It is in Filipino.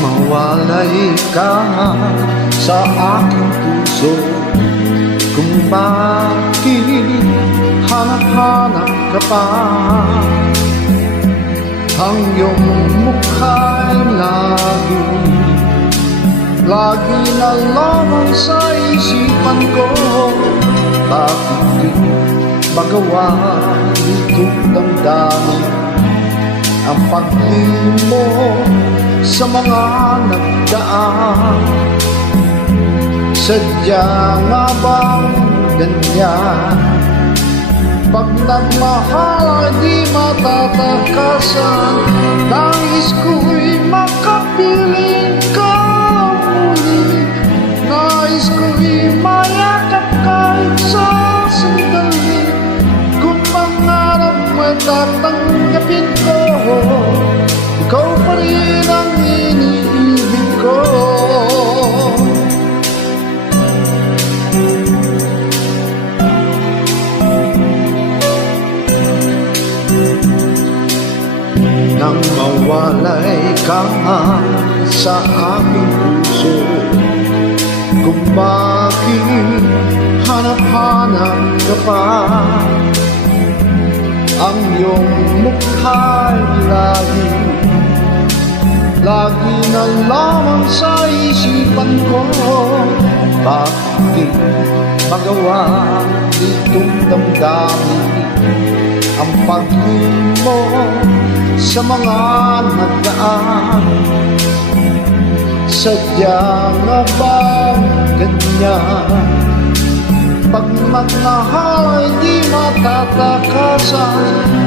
Mawalay ka sa aking puso, kung bakit hanap-hanap ka pa. Ang iyong mukha'y lagi na lamang sa isipan ko. Bakit di magawa itong damdamin ang pagtingin mo sa mga nagdaan? Sadya nga bang ganyan? Pag nagmahal ay di matatakasan. Nais ko'y makapiling ka muli. Nais ko'y mayakap kahit sa sandali. Kung pangarap mo'y tatanggapin ko, ikaw pa rin ang iniibig ko. Nang mawalay ka sa aking puso, kung bakit hanap-hanap ka pa. Ang iyong mukha'y lagi na lamang sa isipan ko. Bakit magawa itong damdamin ang pagtingin mo sa mga nagdaan? Sadya nga bang ganyan? Pag magmahal ay di matatakasan.